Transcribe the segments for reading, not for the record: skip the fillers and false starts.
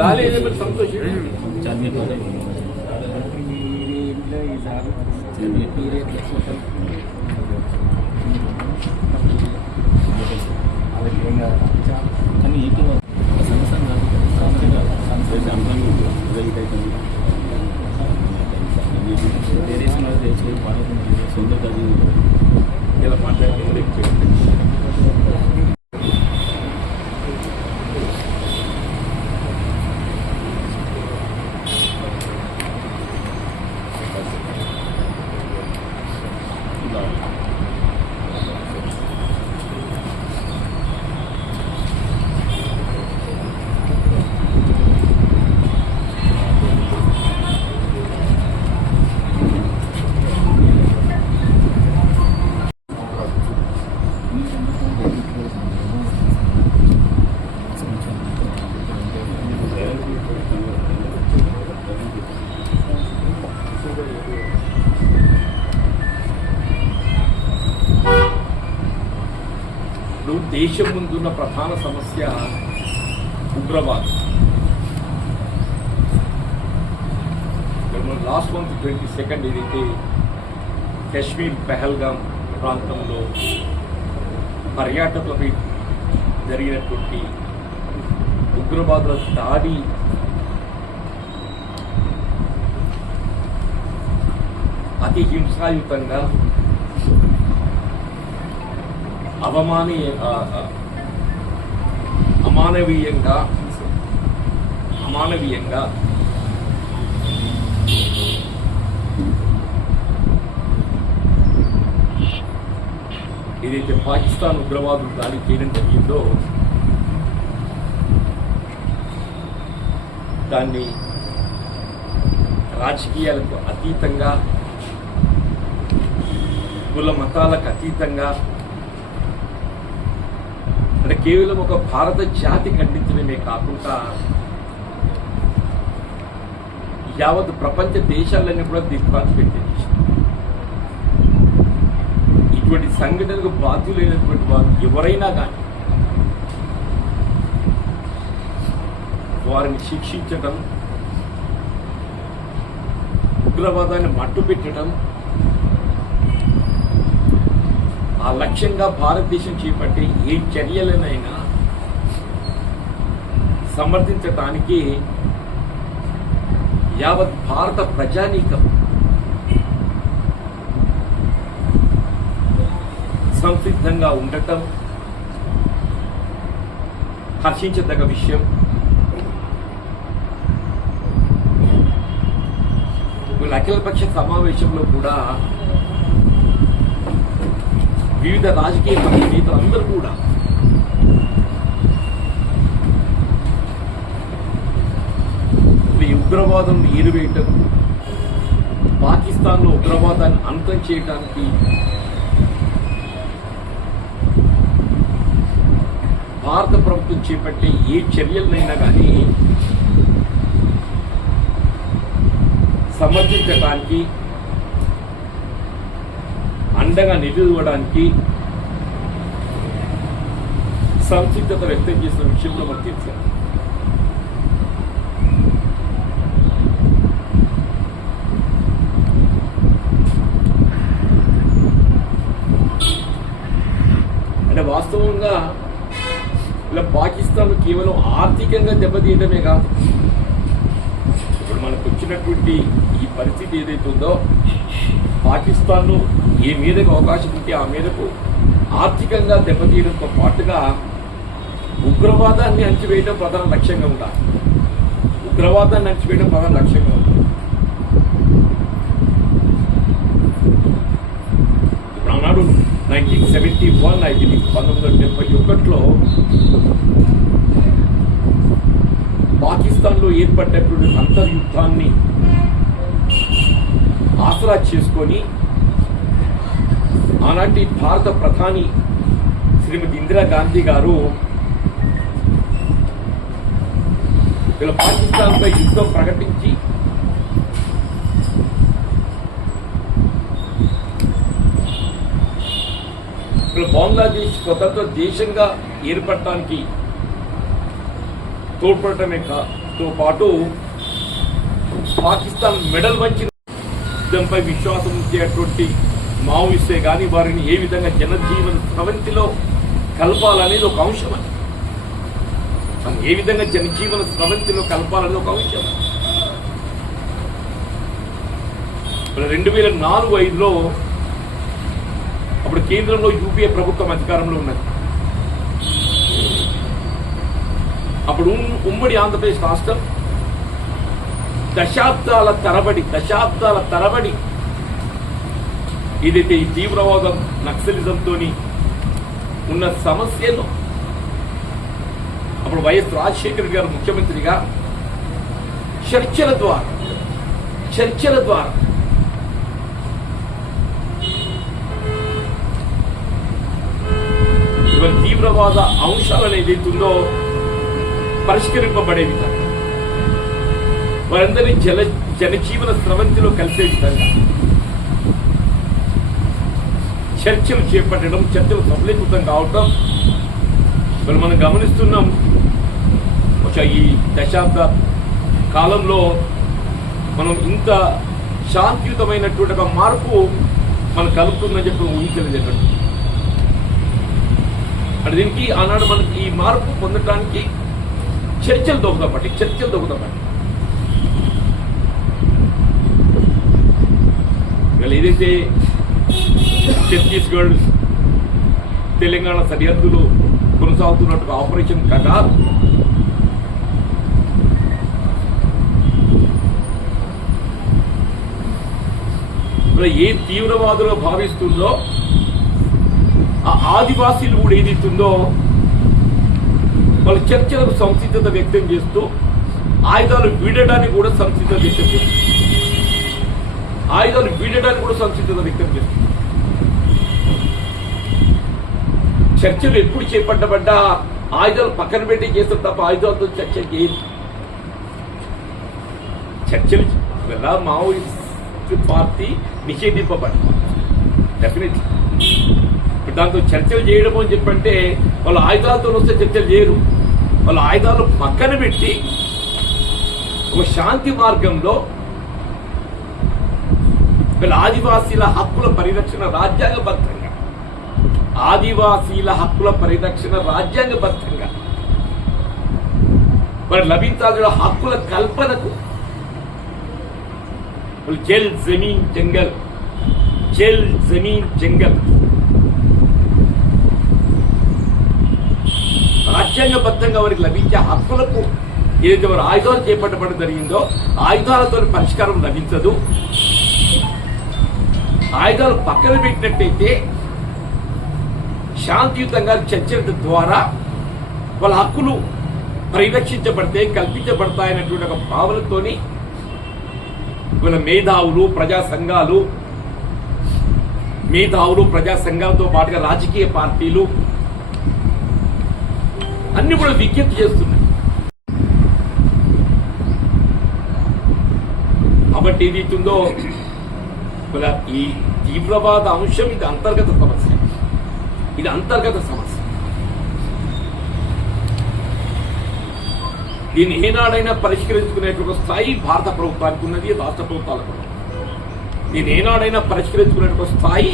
రాలేదు మరి సంతోషం. కానీ ఎక్కువ ఇలా మాట్లాడితే దేశం ముందున్న ప్రధాన సమస్య ఉగ్రవాదం. లాస్ట్ మంత్ 22 ఏదైతే కశ్మీర్ పెహల్గాం ప్రాంతంలో పర్యాటకులపై జరిగినటువంటి ఉగ్రవాదుల దాడి అతి హింసాయుతంగా అమానవీయంగా ఏదైతే పాకిస్తాన్ ఉగ్రవాదులు దాడి చేయడం జరిగిందో దాన్ని రాజకీయాలకు అతీతంగా, కుల మతాలకు అతీతంగా, అంటే కేవలం ఒక భారత జాతి ఖండించడమే కాకుండా యావత్ ప్రపంచ దేశాలన్నీ కూడా దిగ్భ్రాంతి పెట్టింది. ఇటువంటి సంఘటనకు బాధ్యులైనటువంటి వారు ఎవరైనా కానీ వారిని శిక్షించడం, ఉగ్రవాదాన్ని మట్టుపెట్టడం ఆ లక్ష్యంగా భారతదేశం చేపట్టే ఏ చర్యలనైనా సమర్థించడానికి యావత్ భారత ప్రజానీకం సంసిద్ధంగా ఉండటం హర్షించదగ్గ విషయం. అఖిలపక్ష సమావేశంలో కూడా వివిధ రాజకీయ పార్టీ నేతలందరూ కూడా ఈ ఉగ్రవాదం ఏరువేయటం, పాకిస్తాన్లో ఉగ్రవాదాన్ని అంతం చేయడానికి భారత ప్రభుత్వం చేపట్టే ఏ చర్యలనైనా కానీ సమర్థించడానికి, అండగా నిలవడానికి సంసిద్ధత వ్యక్తం చేసిన విషయంలో మనకు తెలుసు. అంటే వాస్తవంగా ఇలా పాకిస్తాన్ కేవలం ఆర్థికంగా దెబ్బతీయడమే కాదు, ఇప్పుడు మనకు వచ్చినటువంటి ఈ పరిస్థితి ఏదైతే ఉందో పాకిస్తాన్ను ఏ మేరకు అవకాశం ఉంటే ఆ మేరకు ఆర్థికంగా దెబ్బతీయడంతో పాటుగా ఉగ్రవాదాన్ని అణచివేయడం ప్రధాన లక్ష్యంగా ఉండాలి. ఉగ్రవాదాన్ని అణచివేయడం ప్రధాన లక్ష్యంగా ఉండాలి. ఇప్పుడు ఆనాడు 1971 ఐ బిలీవ్ 1971లో పాకిస్తాన్లో ఏర్పడ్డటువంటి అంతర్యుద్ధాన్ని ఆసరా చేసుకొని ఆనాటి భారత ప్రధాని శ్రీమతి ఇందిరాగాంధీ గారు ఇలా పాకిస్తాన్పై యుద్ధం ప్రకటించి ఇలా బంగ్లాదేశ్ స్వతంత్ర దేశంగా ఏర్పడటానికి తోడ్పడటమే తో పాటు పాకిస్తాన్ మెడల్ వంచిన యుద్ధంపై విశ్వాసం ఉంచేటువంటి మావోయిస్టే కానీ వారిని ఏ విధంగా జనజీవన స్రవంతిలో కలపాలనేది ఒక అంశం. మనం ఏ విధంగా జనజీవన స్రవంతిలో కలపాలనేది ఒక అంశం. 2004-05లో అప్పుడు కేంద్రంలో యూపీఏ ప్రభుత్వం అధికారంలో ఉన్నది. అప్పుడు ఉమ్మడి ఆంధ్రప్రదేశ్ రాష్ట్రం దశాబ్దాల తరబడి ఏదైతే ఈ తీవ్రవాదం నక్సలిజంతో ఉన్న సమస్యను అప్పుడు వైఎస్ రాజశేఖర్ గారు ముఖ్యమంత్రిగా చర్చల ద్వారా ఇవాళ తీవ్రవాద అంశాలను ఏదైతుందో పరిష్కరింపబడే విధంగా వారందరినీ జనజీవన స్రవంతిలో కలిసే విధంగా చర్చలు చేపట్టడం, చర్చలు సఫలీకృతం కావటం మరి మనం గమనిస్తున్నాం. ఈ దశాబ్ద కాలంలో మనం ఇంత శాంతియుతమైనటువంటి ఒక మార్పు మనం కలుగుతుందని చెప్పి ఊహించలేదు. అంటే దీనికి ఆనాడు మనకి ఈ మార్పు పొందడానికి చర్చలు దొంగతపట్టి ఏదైతే ఛత్తీస్గఢ్ తెలంగాణ సరిహద్దులో కొనసాగుతున్నట్టు ఆపరేషన్ కగార్ ఏ తీవ్రవాదులుగా భావిస్తుందో ఆ ఆదివాసీలు కూడా ఏదైతుందో వాళ్ళ చర్చలకు సంసిద్ధత వ్యక్తం చేస్తూ ఆయుధాలు వీడడానికి కూడా సంసిద్ధత వ్యక్తం చేస్తుంది. చర్చలు ఎప్పుడు చేపట్టబడ్డా ఆయుధాలు పక్కన పెట్టి చేస్తారు తప్ప ఆయుధాలతో చర్చ చేయరు. చర్చలు వల్ల మావోయిస్ట్ పార్టీ నిషేధింపబడింది డెఫినెట్లీ. దాంతో చర్చలు చేయడం అని చెప్పంటే వాళ్ళు ఆయుధాలతో వస్తే చర్చలు చేయరు. వాళ్ళ ఆయుధాలు పక్కన పెట్టి ఒక శాంతి మార్గంలో వీళ్ళ ఆదివాసీల హక్కుల పరిరక్షణ రాజ్యాంగబద్ధంగా మరి లభించాల్సిన హక్కుల కల్పనకు జల్ జమీన్ జంగల్ రాజ్యాంగబద్ధంగా వారికి లభించే హక్కులకు ఏదైతే వారు ఆయుధాలు చేపట్టబడడం జరిగిందో ఆయుధాలతో పరిష్కారం లభించదు. ఆయుధాలు పక్కన పెట్టినట్టయితే శాంతియుతంగా చర్చల ద్వారా వాళ్ళ హక్కులు పరిరక్షించబడతాయి, కల్పించబడతాయనేటువంటి ఒక భావనతోని వీళ్ళ మేధావులు ప్రజా సంఘాలతో పాటుగా రాజకీయ పార్టీలు అన్ని కూడా విజ్ఞప్తి చేస్తున్నాయి. కాబట్టి ఏదైతుందో ఈ తీవ్రవాద అంశం ఇది అంతర్గత సమస్య. దీన్ని ఏనాడైనా పరిష్కరించుకునేటువంటి స్థాయి భారత ప్రభుత్వానికి ఉన్నది, రాష్ట్ర ప్రభుత్వాలకు ఉన్నది. దీన్ని ఏనాడైనా పరిష్కరించుకునేటువంటి స్థాయి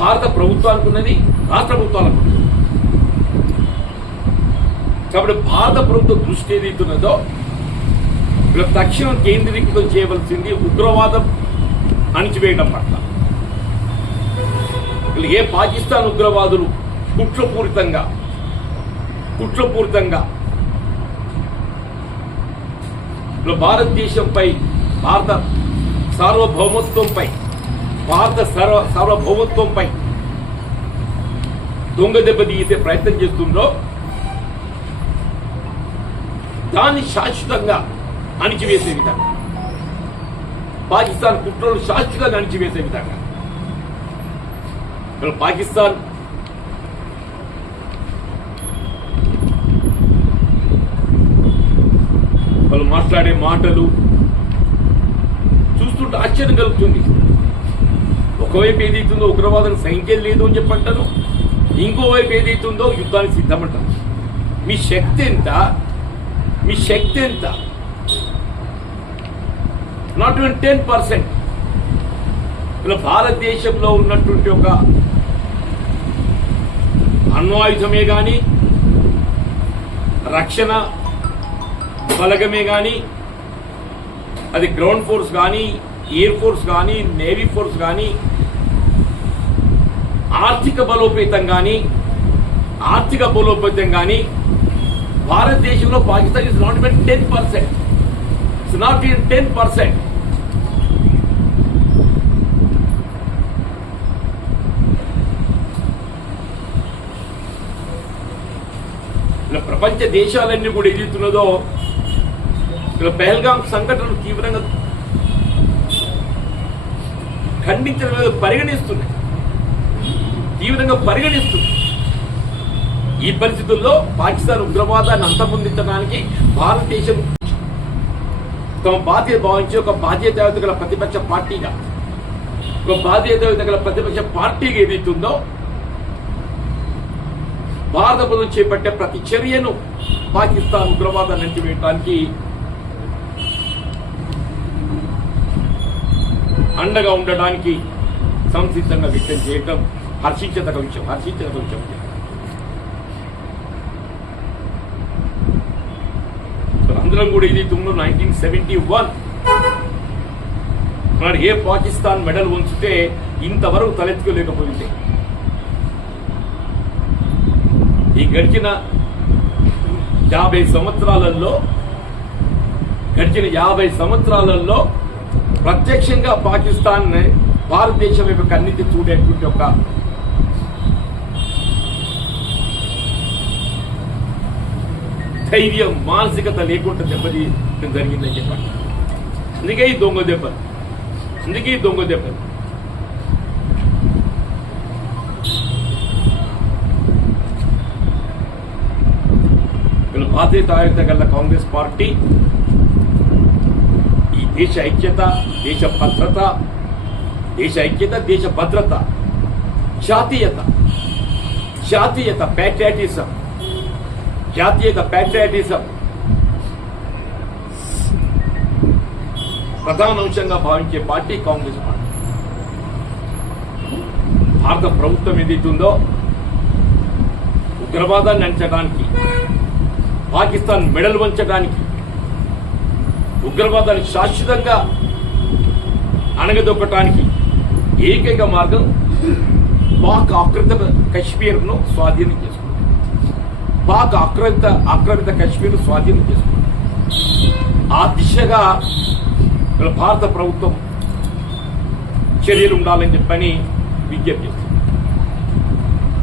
భారత ప్రభుత్వానికి ఉన్నది, రాష్ట్ర ప్రభుత్వాలకు ఉన్నది. కాబట్టి భారత ప్రభుత్వ దృష్టి ఏదైతున్నదో తక్షణం కేంద్రీకృతం చేయవలసింది ఉగ్రవాదం అణిచివేయడం పట్ల. ఏ పాకిస్తాన్ ఉగ్రవాదులు కుట్రపూరితంగా భారతదేశంపై భారత సార్వభౌమత్వంపై దొంగ దెబ్బ తీసే ప్రయత్నం చేస్తుందో దాన్ని శాశ్వతంగా అణిచివేసే విధంగా, పాకిస్తాన్ కుట్రలు శాశ్వతంగా అణిచివేసే విధంగా పాకిస్తాన్ వాళ్ళు మాట్లాడే మాటలు చూస్తుంటే ఆశ్చర్యం కలుగుతుంది. ఒకవైపు ఏదైతుందో ఉగ్రవాదం సైన్యం లేదు అని చెప్పంటాను, ఇంకోవైపు ఏదైతుందో యుద్ధానికి సిద్ధమంటాను. మీ శక్తి ఎంత, మీ శక్తి ఎంత? Not even 10%. ఇలా భారతదేశంలో ఉన్నటువంటి ఒక అణ్వాయుధమే కానీ, రక్షణ బలగమే కానీ, అది గ్రౌండ్ ఫోర్స్ కానీ, ఎయిర్ ఫోర్స్ కానీ, నేవీ ఫోర్స్ కానీ, ఆర్థిక బలోపేతం కానీ భారతదేశంలో Pakistan is not even 10%. It's not even 10%. ఇలా ప్రపంచ దేశాలన్నీ కూడా ఎదుగుతున్నదో ఇలా పెహల్గాం సంఘటనలు తీవ్రంగా ఖండించడం మీద పరిగణిస్తుంది. ఈ పరిస్థితుల్లో పాకిస్తాన్ ఉగ్రవాదాన్ని అంతమొందించడానికి భారతదేశం తమ బాధ్యత భావించి ఒక బాధ్యతాయుత గల ప్రతిపక్ష పార్టీగా ఏదైతుందో భారత ప్రభుత్వం చేపట్టే ప్రతి చర్యను పాకిస్తాన్ ఉగ్రవాదాన్ని అంటివేయడానికి అండగా ఉండడానికి సంసిద్ధంగా వ్యక్తం చేయటం హర్షించదగ్గ విషయం. అందరం కూడా ఇది 1971 మరి ఏ పాకిస్తాన్ మెడల్ ఉంచితే ఇంతవరకు తలెత్తుకోలేకపోయింది. ఈ గడిచిన 50 సంవత్సరాలలో ప్రత్యక్షంగా పాకిస్తాన్ భారతదేశం వైపు కన్నెత్తి చూడేటువంటి ఒక ధైర్యం, మానసికత లేకుండా దెబ్బతీయడం జరిగిందని చెప్పండి. అందుకే ఈ దొంగ దెబ్బలు. బాధ్యతాయుత గల కాంగ్రెస్ పార్టీ ఈ దేశ ఐక్యత, దేశ భద్రత, జాతీయత ప్యాట్రియాటిజం ప్రధాన అంశంగా భావించే పార్టీ కాంగ్రెస్ పార్టీ. భారత ప్రభుత్వం ఏదైతుందో ఉగ్రవాదాన్ని అంచడానికి, పాకిస్తాన్ మెడల్ వంచడానికి, ఉగ్రవాదాన్ని శాశ్వతంగా అణగదొక్కటానికి ఏకైక మార్గం పాక్ ఆక్రమిత కశ్మీర్ను స్వాధీనం చేసుకుంది. ఆ దిశగా భారత ప్రభుత్వం చర్యలు ఉండాలని చెప్పని విజ్ఞప్తి చేస్తుంది.